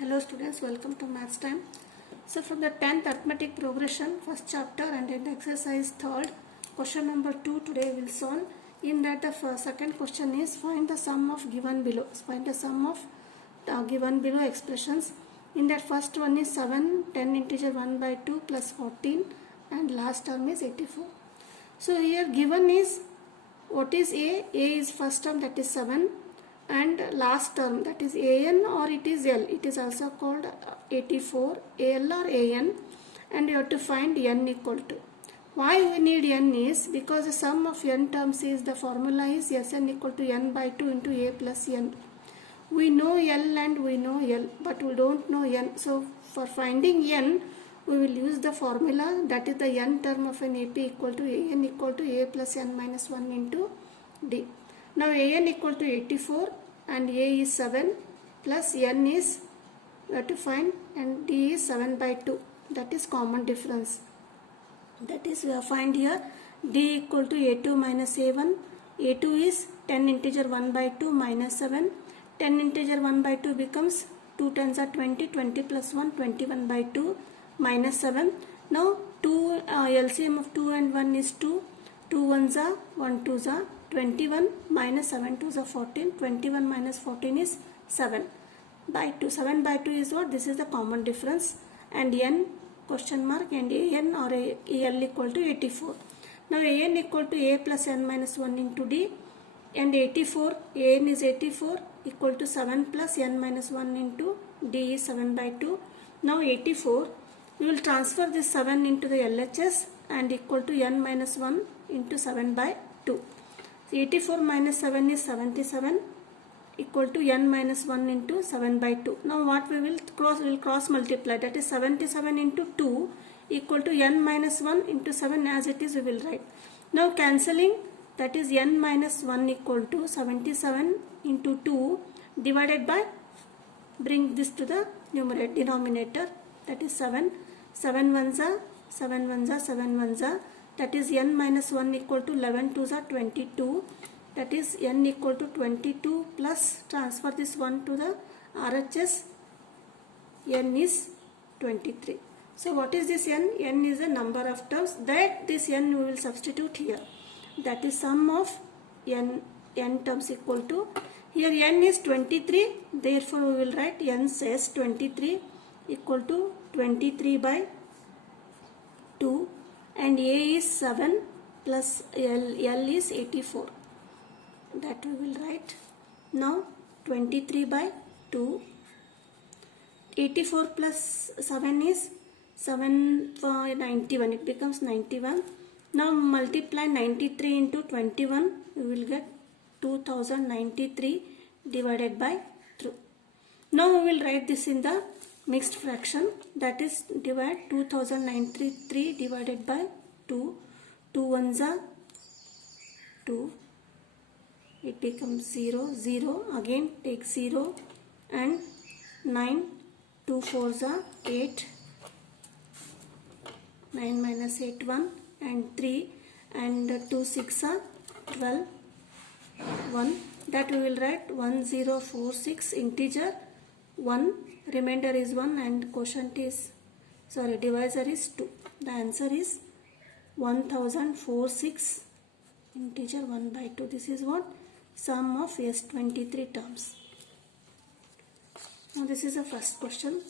Hello students, welcome to Maths Time. So from the 10th arithmetic progression, first chapter and in exercise 3rd, question number 2 today we will solve. In that the second question is find the sum of given below. Find the sum of given below expressions. In that first one is 7, 10 integer 1 by 2 plus 14 and last term is 84. So here given is what is A? A is first term, that is 7. And last term, that is an or it is L. It is also called 84, L or an, and you have to find n equal to. Why we need n is because the sum of n terms is, the formula is Sn equal to n by 2 into a plus n. We know L and we know L, but we don't know n. So for finding n, we will use the formula, that is the n term of an AP equal to an equal to a plus n minus 1 into d. Now an equal to 84 and a is 7 plus n is, we have to find, and d is 7 by 2. That is common difference. That is we have find here d equal to a2 minus a1. a2 is 10 integer 1 by 2 minus 7. 10 integer 1 by 2 becomes 2 tens are 20. 20 plus 1, 21 by 2 minus 7. Now 2 LCM of 2 and 1 is 2. 2 ones are 1 twos are 21 minus 7 twos are 14. 21 minus 14 is 7 by 2. 7 by 2 is what? This is the common difference. And n question mark and an or L equal to 84. Now an equal to a plus n minus 1 into d, and 84, an is 84 equal to 7 plus n minus 1 into d is 7 by 2. Now 84, we will transfer this 7 into the LHS and equal to n minus 1 into 7 by 2. 84 minus 7 is 77 equal to n minus 1 into 7 by 2. Now what we will cross multiply, that is 77 into 2 equal to n minus 1 into 7, as it is we will write. Now cancelling, that is n minus 1 equal to 77 into 2 divided by, bring this to the numerator denominator, that is 7. 7 ones are 7 ones are 7 ones are, that is n minus 1 equal to 11 twos are 22, that is n equal to 22 plus transfer this 1 to the RHS, n is 23. So what is this n? N is the number of terms, that this n we will substitute here, that is sum of n terms equal to, here n is 23, therefore we will write n says 23 equal to 23 by 2, and a is 7 plus L is 84, that we will write. Now 23 by 2, 84 plus 7 is 7 for 91, it becomes 91. Now multiply 93 into 21, we will get 2093 divided by 2. Now we will write this in the mixed fraction, that is divide 2093 divided by 2. 2 ones are 2, it becomes 0, 0, again take 0 and 9, 2 fours are 8, 9 minus 8 1 and 3, and 2 6 are 12, 1, that we will write 1046 integer 1, remainder is 1 and quotient is, sorry, divisor is 2. The answer is 1046 integer 1 by 2. This is what? Sum of S23 terms. Now this is the first question.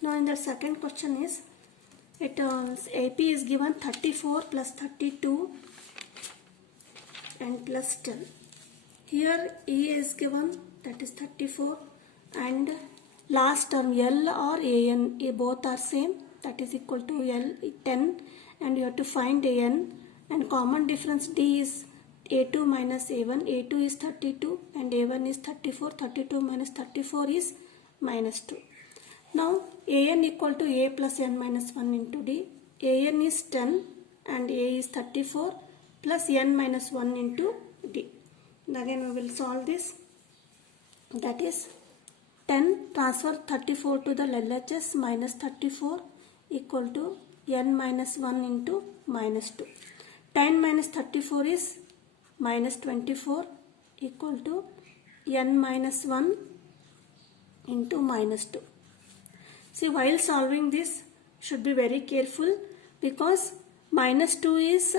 Now in the second question is, AP is given 34 plus 32 and plus 10. Here E is given, that is 34, and last term L or AN, both are same, that is equal to L 10, and you have to find AN, and common difference D is A2 minus A1. A2 is 32 and A1 is 34. 32 minus 34 is minus 2. Now AN equal to A plus n minus 1 into D. AN is 10 and A is 34 plus n minus 1 into D. And again we will solve this, that is 10 transfer 34 to the LHS, minus 34 equal to n minus 1 into minus 2. 10 minus 34 is minus 24 equal to n minus 1 into minus 2. See, while solving this, should be very careful because minus 2 is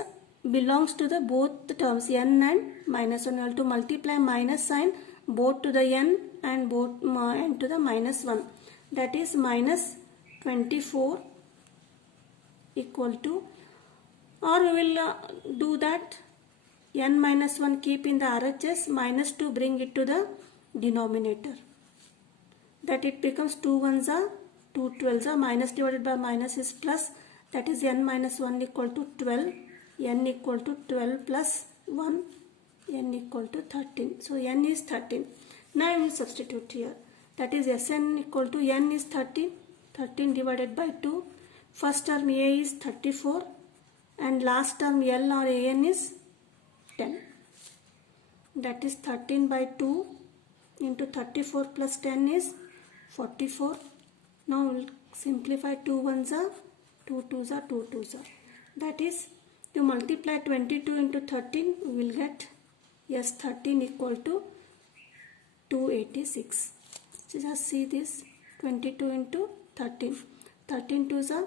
belongs to the both terms n and minus 1. You have to multiply minus sign both to the n and both and to the minus 1. That is minus 24 equal to, or we will do that n minus 1 keep in the RHS, minus 2 bring it to the denominator. That it becomes 2 ones are 2 12s are, minus divided by minus is plus, that is n minus 1 equal to 12, n equal to 12 plus 1, n equal to 13. So n is 13. Now I will substitute here. That is Sn equal to n is 13, 13 divided by 2. First term a is 34 and last term L or An is 10. That is 13 by 2 into 34 plus 10 is 44. Now we will simplify 2 ones are 2 twos are 2 twos are. That is, you multiply 22 into 13, we will get S13 equal to 286. So just see this, 22 into 13. 13 twos are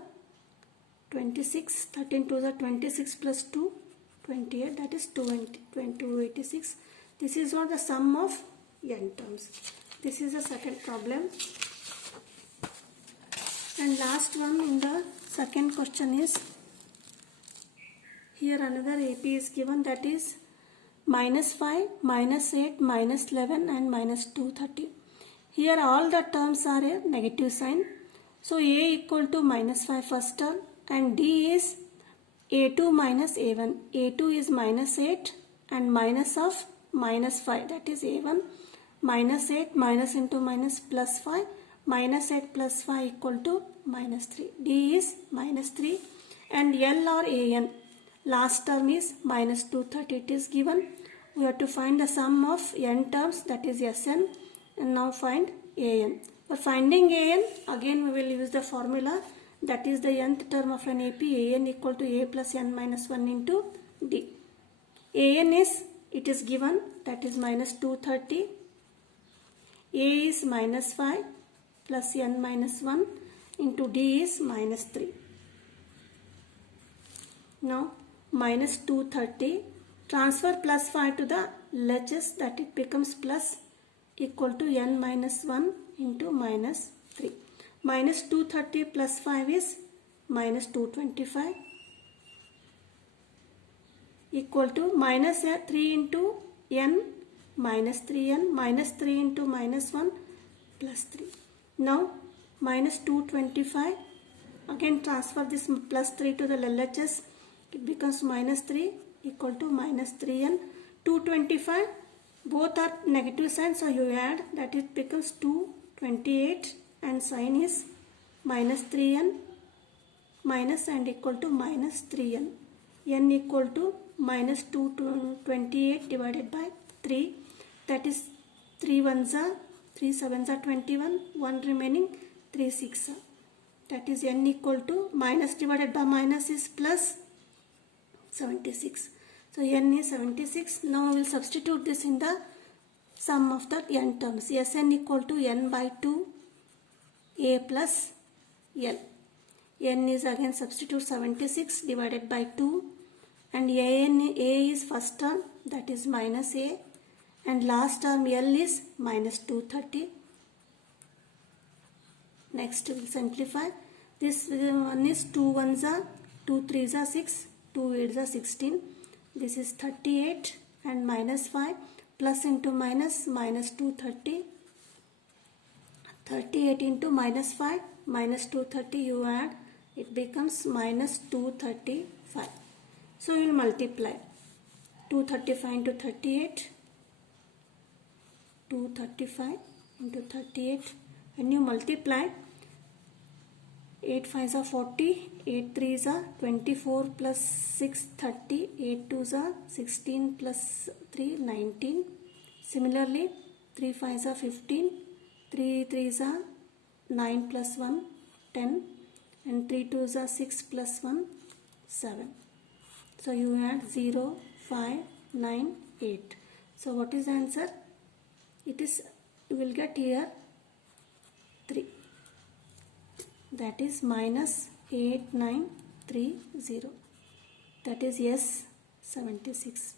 26, 13 twos are 26 plus 2, 28, that is 286. This is what the sum of n terms. This is the second problem. And last one in the second question is, here another AP is given, that is minus 5, minus 8, minus 11 and minus 230. Here all the terms are a negative sign. So A equal to minus 5 first term and D is A2 minus A1. A2 is minus 8 and minus of minus 5, that is A1. Minus 8 minus into minus plus 5, minus 8 plus 5 equal to minus 3. D is minus 3 and L or An, last term is minus 230. It is given. We have to find the sum of n terms, that is Sn, and now find An. For finding An, again we will use the formula, that is the nth term of an AP, An equal to A plus n minus 1 into D. An is, it is given, that is minus 230. A is minus 5 plus n minus 1 into D is minus 3. Now minus 230, transfer plus 5 to the LHS, that it becomes plus equal to n minus 1 into minus 3. Minus 230 plus 5 is minus 225 equal to minus 3 into n minus 3n, minus 3 into minus 1 plus 3. Now minus 225, again transfer this plus 3 to the LHS, it becomes minus 3 equal to minus 3n. 225, both are negative signs, so you add, that it becomes 228 and sign is minus 3n minus and equal to minus 3n. n equal to minus 228 divided by 3, that is 3 ones are 3 sevens are 21, 1 remaining 3 6 are. That is n equal to minus divided by minus is plus 76. So n is 76. Now we will substitute this in the sum of the n terms. Sn equal to n by 2 A plus L. N is again substitute 76 divided by 2 and A is first term, that is minus A, and last term L is minus 230. Next we will simplify. This one is 2 ones are 2 threes are 6, 2 8s are 16. This is 38 and minus 5 plus into minus, minus 230. 38 into minus 5 minus 230, you add, it becomes minus 235. So you will multiply 235 into 38, 235 into 38. When you multiply, 8 5s are 40, 8 3s are 24 plus 6 30, 8 2s are 16 plus 3 19. Similarly, 3 5s are 15, 3 3s are 9 plus 1 10 and 3 2s are 6 plus 1 7. So you add 0, 5, 9, 8. So what is the answer? It is, you will get here 3. That is minus 8930. That is yes 76.